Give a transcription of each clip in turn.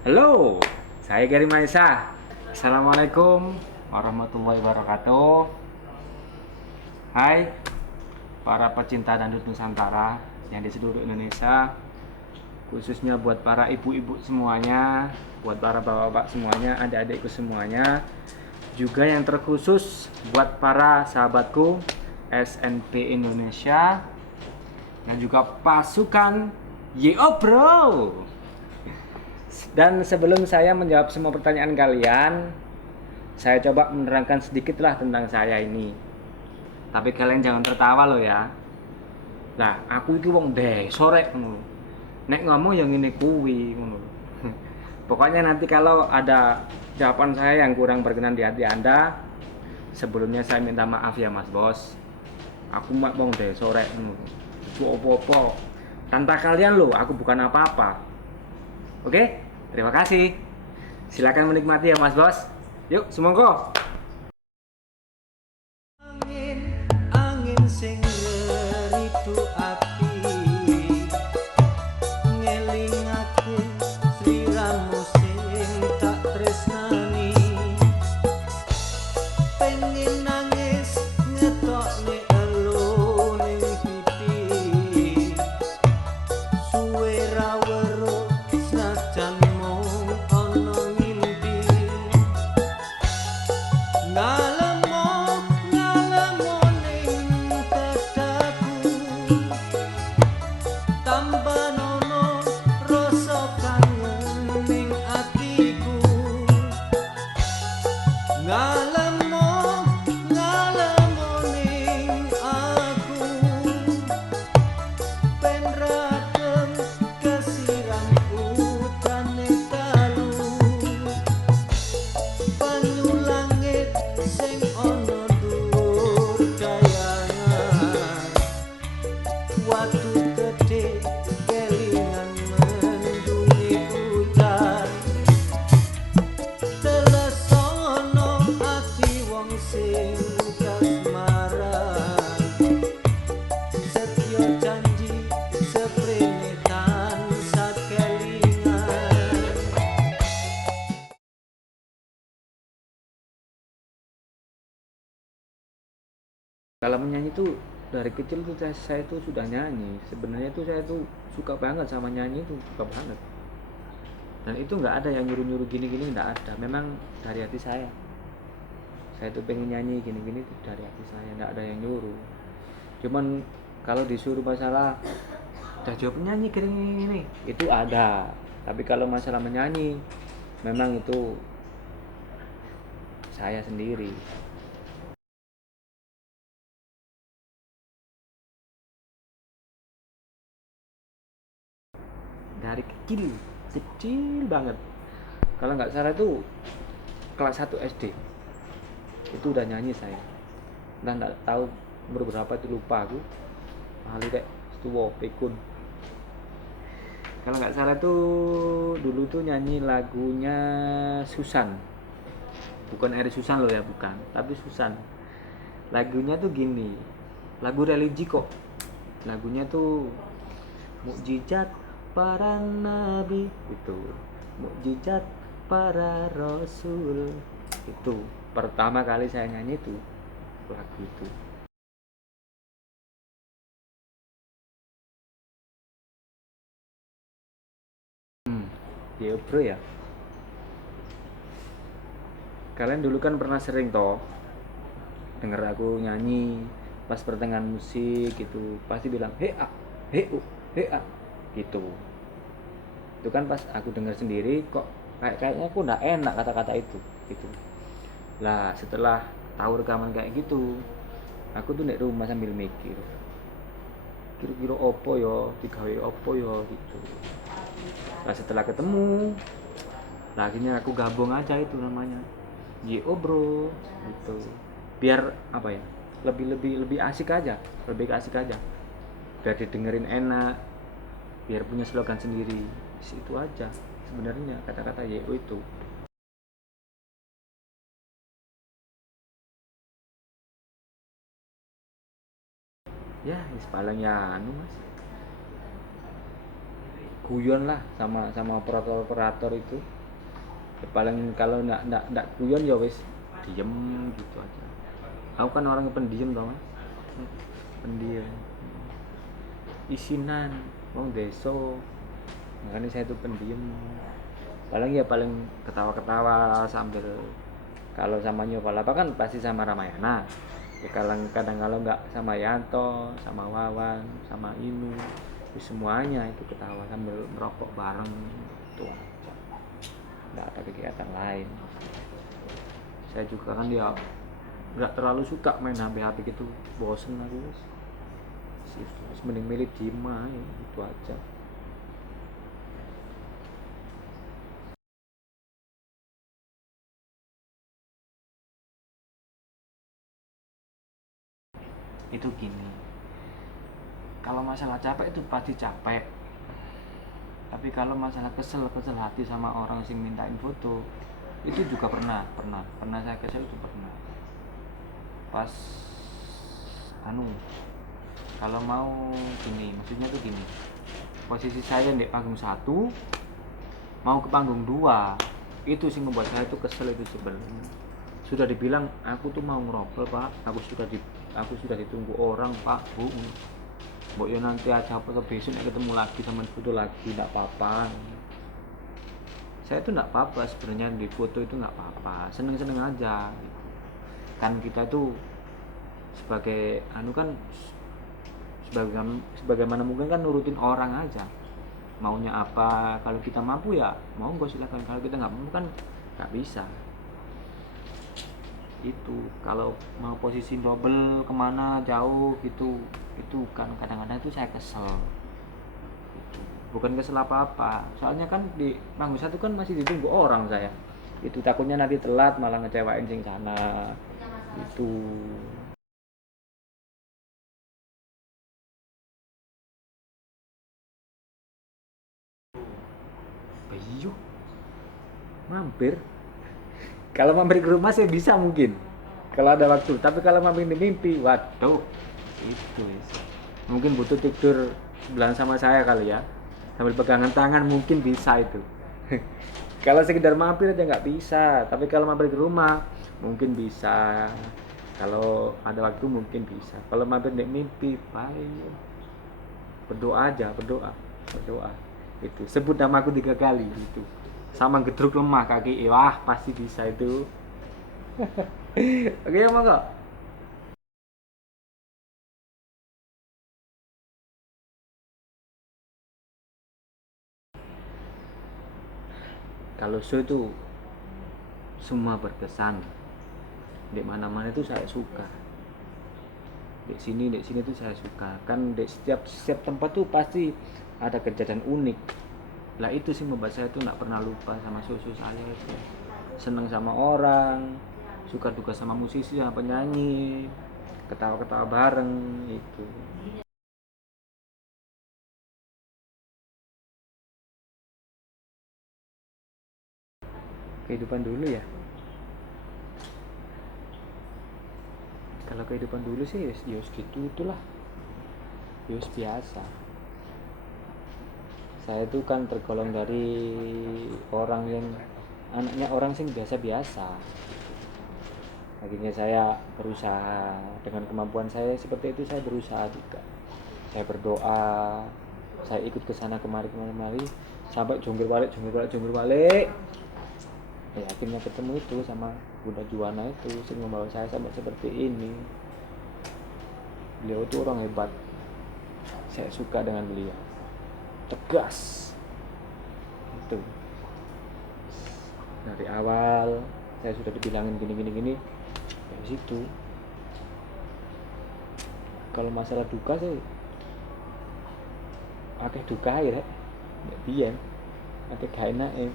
Halo, saya Gary Maisa. Assalamualaikum warahmatullahi wabarakatuh. Hai para pecinta dangdut Nusantara yang di seluruh Indonesia, khususnya buat para ibu-ibu semuanya, buat para bapak-bapak semuanya, adik-adikku semuanya, juga yang terkhusus buat para sahabatku SNP Indonesia dan juga pasukan YO Bro. Dan sebelum saya menjawab semua pertanyaan kalian, saya coba menerangkan sedikitlah tentang saya ini. Tapi kalian jangan tertawa loh ya. Lah, aku itu wong sore ngono. Nek ngomong yang ini kuwi ngono. Pokoknya nanti kalau ada jawaban saya yang kurang berkenan di hati Anda, sebelumnya saya minta maaf ya Mas Bos. Aku mak wong sore ngono. Itu opo-opo. Tanpa kalian loh, aku bukan apa-apa. Oke? Terima kasih. Silakan menikmati ya Mas Bos. Yuk, semongko. Angin, angin sing ngeridu api ngelingake sliramu sing tak tresnani pengen nangis ngetokne elo ning pipi suwe ra weruh senajan mung ana ngimpi ngalemo ngalemo ning dadaku tambah nono rasa kangen ning atiku ngalemo ngalemo ning aku ben radem kesiram utane dalu banyu langit sing ana dhuwur kayangan watu gedhe kelingan mendungi hutan telesono ati wong sing kasmaran setyo janji seprene tansah kelingan. Kalau menyanyi tuh dari kecil tuh saya tuh sudah nyanyi. Sebenarnya tuh saya tuh suka banget sama nyanyi tuh, suka banget. Dan itu nggak ada yang nyuruh-nyuruh gini-gini, nggak ada. Memang dari hati saya. Saya tuh pengen nyanyi gini-gini tuh dari hati saya, nggak ada yang nyuruh. Cuman kalau disuruh masalah udah jawab nyanyi gini-gini, itu ada. Tapi kalau masalah menyanyi, memang itu saya sendiri. Dari kecil, kecil banget. Kalau nggak salah itu kelas 1 SD itu udah nyanyi saya. Udah nggak tahu umur berapa itu, lupa aku. Ahli dek tuwo pikun. Kalau nggak salah tuh dulu tuh nyanyi lagunya Susan, bukan Eri Susan loh ya, bukan, tapi Susan. Lagunya tuh gini, lagu religi kok. Lagunya tuh mukjizat para nabi itu, mukjizat para rasul. Itu pertama kali saya nyanyi itu lagu itu. hmm, ya bro ya, kalian dulu kan pernah sering toh denger aku nyanyi pas pertengahan musik gitu, pasti bilang he a, he u, he a gitu. Itu kan pas aku denger sendiri kok kayaknya aku nggak enak kata-kata itu gitu. Lah setelah tahu rekaman kayak gitu, aku tuh di rumah sambil mikir kira-kira opo yo digawe opo yo gitu. Nah setelah ketemu, nah akhirnya aku gabung aja itu namanya YO Bro gitu. Biar apa ya, lebih lebih lebih asik aja, lebih asik aja, biar didengerin enak, biar punya slogan sendiri. Itu aja sebenarnya kata-kata YO itu. Ya paling ya anu mas, guyon lah sama operator itu. Ya, paling kalau ndak guyon ya wis diem gitu aja. Aku kan orang pendiam tau Mas. Pendiam. Isinan wong desa. Makanya saya tuh pendiam. Paling ketawa-ketawa sambil kalau sama Nyobalapa kan pasti sama Ramayana. Ya kadang kalau nggak sama Yanto, sama Wawan, sama Inu, ya semuanya itu ketawa sambil merokok bareng itu aja. Nggak ada kegiatan lain. Saya juga kan ya nggak terlalu suka main HP gitu, bosen aku mending milih diem aja, itu aja. Itu gini, kalau masalah capek itu pasti capek, tapi kalau masalah kesel hati sama orang sing mintain foto itu juga pernah saya kesel itu pernah pas kalau mau gini, maksudnya tuh gini, posisi saya di panggung 1 mau ke panggung 2 itu sih membuat saya tuh kesel itu sebenarnya. Sudah dibilang aku tuh mau ngerobel pak, aku sudah ditunggu orang pak bu, mbok ya nanti aja apa besok ketemu lagi sama foto lagi, tidak apa-apa. Saya tuh nggak apa-apa sebenarnya di foto itu nggak apa-apa, seneng aja. Kan kita tuh sebagai kan sebagaimana mungkin kan nurutin orang aja, maunya apa. Kalau kita mampu ya mau gue silakan, kalau kita nggak mampu kan nggak bisa. Itu kalau mau posisi double kemana jauh gitu, itu kan kadang-kadang itu saya kesel gitu. Bukan kesel apa-apa, soalnya kan di panggung 1 kan masih ditunggu orang saya, itu takutnya nanti telat malah ngecewain sing sana itu. Bayuh mampir, kalau mampir ke rumah saya bisa mungkin kalau ada waktu, tapi kalau mampir di mimpi waduh itu mungkin butuh tidur sebelahan sama saya kali ya, sambil pegangan tangan mungkin bisa itu. Kalau sekedar mampir aja nggak bisa, tapi kalau mampir ke rumah mungkin bisa, kalau ada waktu mungkin bisa. Kalau mampir di mimpi paling berdoa aja, berdoa itu, sebut nama aku 3 kali itu, sama gedruk lemah kaki, wah pasti bisa itu. Oke emang kok kalau show itu semua berkesan, di mana-mana itu saya suka, di sini tuh saya suka kan, di setiap tempat tuh pasti ada kejadian unik lah. Itu sih membuat saya tuh nggak pernah lupa sama show saya itu, seneng sama orang, suka duka sama musisi sama penyanyi, ketawa-ketawa bareng itu. Kehidupan dulu ya, kalau kehidupan dulu sih ya gitu itulah, ya biasa. Saya tuh kan tergolong dari orang yang anaknya orang sing biasa-biasa. Akhirnya saya berusaha dengan kemampuan saya seperti itu, saya berusaha juga. Saya berdoa, saya ikut ke sana kemari sampai jungkir balik. Ya, akhirnya ketemu itu sama Bunda Juwana itu sing membawa saya sampai seperti ini. Beliau itu orang hebat. Saya suka dengan beliau. Tegas. Itu. Dari awal saya sudah dibilangin gini. Dari situ. Kalau masalah duka sih akeh duka ya. Biyen akeh gak enake.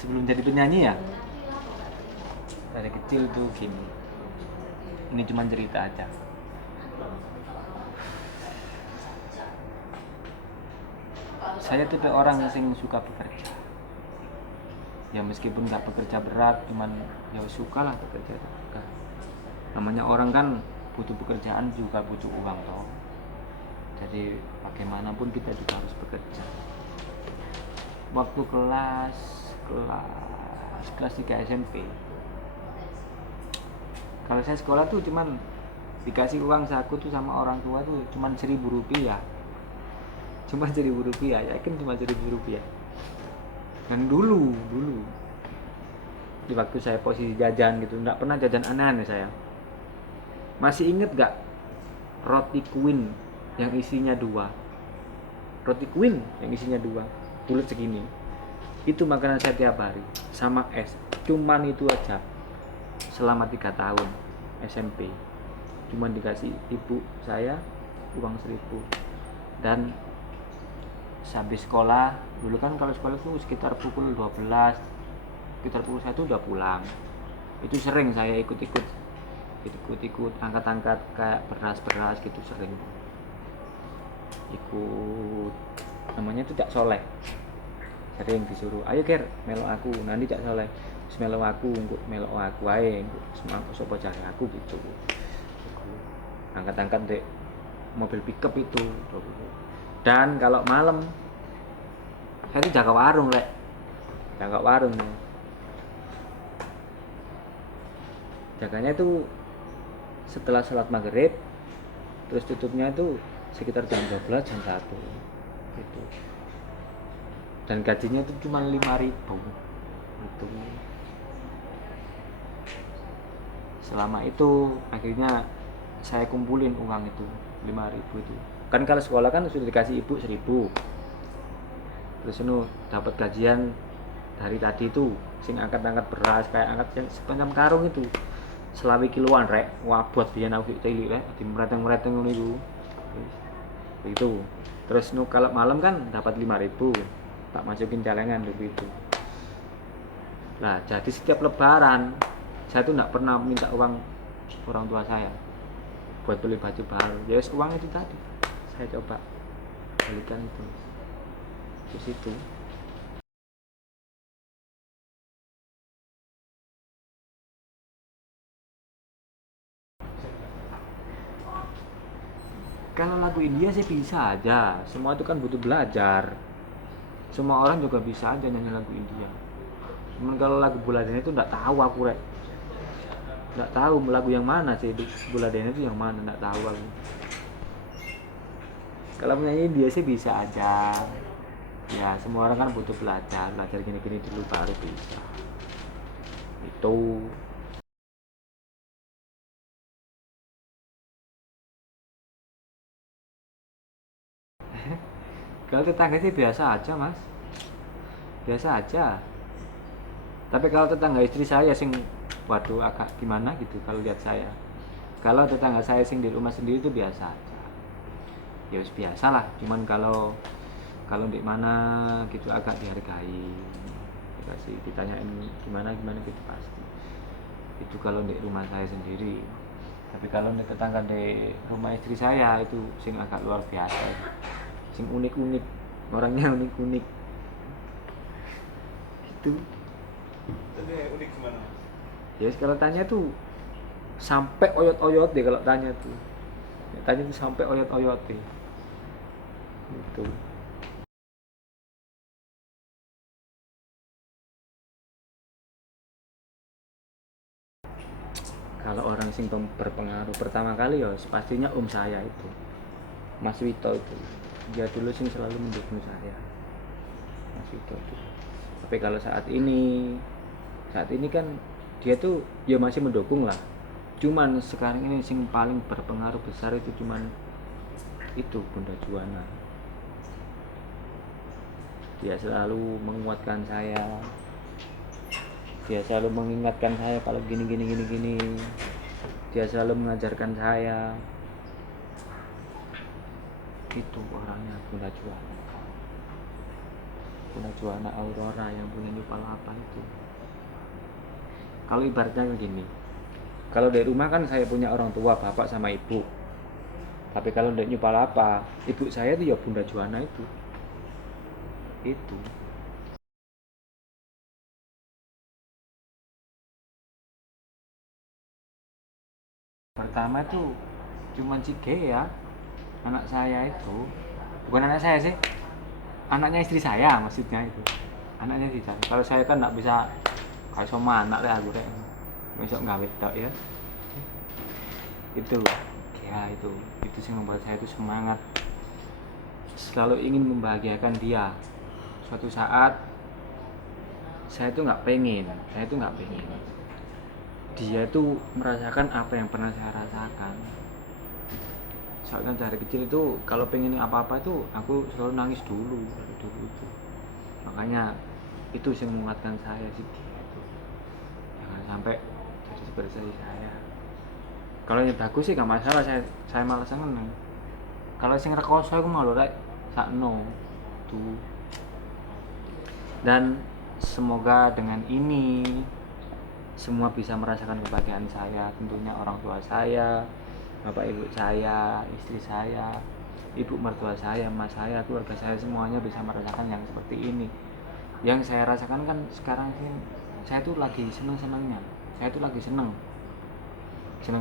Sebelum jadi penyanyi ya, dari kecil tuh gini, ini cuma cerita aja. Saya tipe orang yang suka bekerja, ya meskipun nggak bekerja berat, cuman ya suka lah bekerja. keluarga. Namanya orang kan butuh pekerjaan juga butuh uang toh. Jadi bagaimanapun kita juga harus bekerja. Waktu kelas 3 SMP, kalau saya sekolah tuh cuman dikasih uang saku tuh sama orang tua tuh cuman 1.000 rupiah, yakin cuma 1.000 rupiah. Dan dulu di waktu saya posisi jajan gitu, nggak pernah jajan aneh-aneh saya. Masih inget gak roti Queen yang isinya 2? Roti Queen yang isinya 2, bulat segini. Itu makanan saya tiap hari, sama es. Cuman itu aja selama 3 tahun SMP. Cuman dikasih ibu saya uang 1.000. Dan habis sekolah, dulu kan kalau sekolah itu sekitar pukul 12, sekitar pukul 1 udah pulang. Itu sering saya ikut angkat-angkat kayak beras gitu, sering ikut. Namanya itu Cak Soleh, sering disuruh, ayo Ker melok aku, nanti Cak Soleh melok aku ae, semangko sopo cari aku gitu. Angkat-angkat dek mobil pickup itu. Dan kalau malam saya itu jaga warung jaganya itu setelah sholat maghrib, terus tutupnya itu sekitar jam 12, jam 1 gitu. Dan gajinya itu cuma 5.000 gitu. Selama itu akhirnya saya kumpulin uang itu 5.000 itu. Kan kalau sekolah kan sudah dikasih ibu 1.000. Terus dapat gajian dari tadi itu sing angkat-angkat beras kayak angkat sepanjang karung itu. Selawi kiloan rek, wah buat biyen aku cilik rek, di mereteng-mereteng ngono itu. Itu. Terus kalau malam kan dapat 5.000, tak masukin celengan dulu itu. Nah, jadi setiap lebaran saya tuh nggak pernah minta uang orang tua saya buat beli baju baru. Ya uang itu tadi saya coba balikan itu ke situ. Kalau lagu India sih bisa aja, semua itu kan butuh belajar. Semua orang juga bisa aja nyanyi lagu India. Cuman kalau lagu Buladena itu nggak tahu aku rek, nggak tahu lagu yang mana sih itu, Buladena itu yang mana nggak tahu aku. Kalau menyanyi India sih bisa aja. Ya semua orang kan butuh belajar gini-gini dulu baru bisa. Itu. Kalau tetangga sih biasa aja mas, biasa aja. Tapi kalau tetangga istri saya sing, waduh agak gimana gitu kalau lihat saya. Kalau tetangga saya sing di rumah sendiri itu biasa aja. Ya biasa lah. Cuman kalau di mana gitu agak dihargai. Dikasih ditanyain gimana gitu pasti. Itu kalau di rumah saya sendiri. Tapi kalau di tetangga di rumah istri saya itu sing agak luar biasa. Sing unik-unik, orangnya unik-unik. Gitu. Tapi unik gimana mas? Ya kalau tanya tuh sampai oyot-oyot deh kalau tanya tuh. Tanya tuh sampai oyot-oyot deh. Gitu. Kalau orang sing berpengaruh pertama kali ya pastinya om saya itu, Mas Wito itu. Dia dulu sing selalu mendukung saya, Mas Wito itu. Tapi kalau saat ini kan dia tuh ya masih mendukung lah. Cuman sekarang ini sing paling berpengaruh besar itu cuman itu Bunda Juana. Dia selalu menguatkan saya. Dia selalu mengingatkan saya kalau gini. Dia selalu mengajarkan saya. Itu orangnya Bunda Juana. Bunda Juana Aurora yang punya Nyupalapa itu. Kalau ibaratnya gini, kalau dari rumah kan saya punya orang tua, bapak sama ibu. Tapi kalau dari Nyupalapa, ibu saya itu ya Bunda Juana itu. Itu. Pertama tuh cuman si Gea, anak saya itu, bukan anak saya sih, anaknya istri saya maksudnya itu, anaknya istri saya. Kalau saya kan nggak bisa kayak sama anak lah aku deh, besok nggak tok ya. Itu Gea itu sih membuat saya itu semangat, selalu ingin membahagiakan dia. Suatu saat saya tuh nggak pengen dia tuh merasakan apa yang pernah saya rasakan. Soalnya dari kecil itu kalau pengen apa-apa itu aku selalu nangis dulu itu. Makanya itu yang menguatkan saya sih gitu. Jangan sampai jadi seperti saya. Kalau yang bagus sih gak masalah, saya malah seneng. Kalau sing rekoso aku malu rek sakno tuh. Dan semoga dengan ini semua bisa merasakan kebahagiaan saya, tentunya orang tua saya, bapak ibu saya, istri saya, ibu mertua saya, mas saya, keluarga saya, semuanya bisa merasakan yang seperti ini. Yang saya rasakan kan sekarang sih, saya tuh lagi seneng-senengnya, saya tuh lagi seneng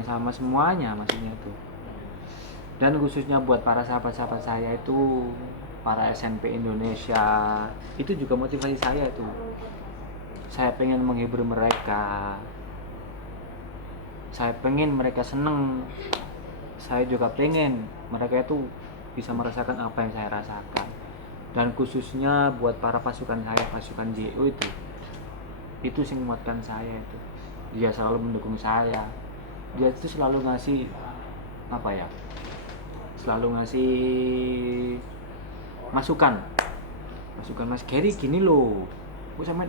sama semuanya maksudnya itu. Dan khususnya buat para sahabat-sahabat saya itu, para SNP Indonesia, itu juga motivasi saya itu. Saya pengen menghibur mereka, saya pengen mereka seneng, saya juga pengen mereka itu bisa merasakan apa yang saya rasakan. Dan khususnya buat para pasukan saya, pasukan JO itu sing menguatkan saya itu. Dia selalu mendukung saya, dia itu selalu ngasih apa ya, selalu ngasih masukan, Mas Gary gini loh, kok sampe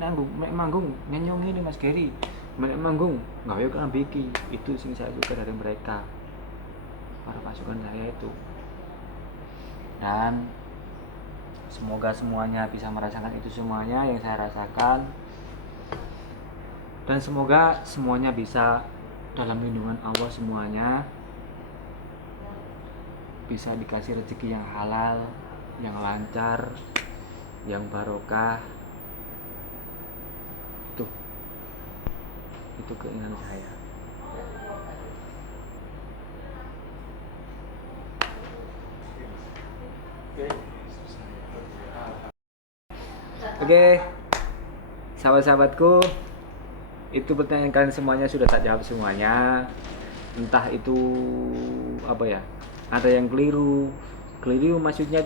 manggung nyenyong ini Mas Gary, manggung nggak yuk kan biki. Itu sing saya suka dari mereka, para pasukan saya itu. Dan semoga semuanya bisa merasakan itu semuanya yang saya rasakan, dan semoga semuanya bisa dalam lindungan Allah, semuanya bisa dikasih rezeki yang halal, yang lancar, yang barokah. Itu keinginan saya. Oke, sahabat-sahabatku, itu pertanyaan kalian semuanya sudah tak jawab semuanya. Entah itu apa ya, ada yang keliru maksudnya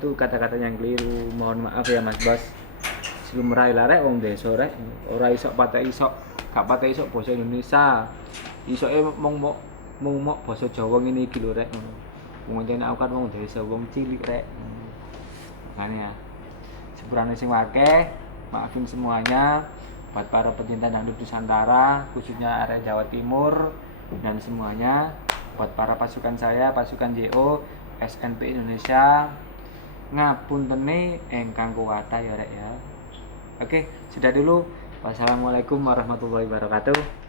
tuh kata-kata yang keliru. Mohon maaf ya Mas Bos. Sebelum rai larek wong desa rek, ora iso gak patah iso basa Indonesia. Isoke mung basa Jawa ngene iki lho rek. Wong jane aku kan wong desa, wong cilik rek. Makanya sepurane sing akeh, maafin semuanya buat para pecinta dangdut Nusantara, khususnya area Jawa Timur dan semuanya, buat para pasukan saya, pasukan JO, SNP Indonesia, ngapuntene engkang kuwata ya rek ya. Oke, sudah dulu. Wassalamualaikum warahmatullahi wabarakatuh.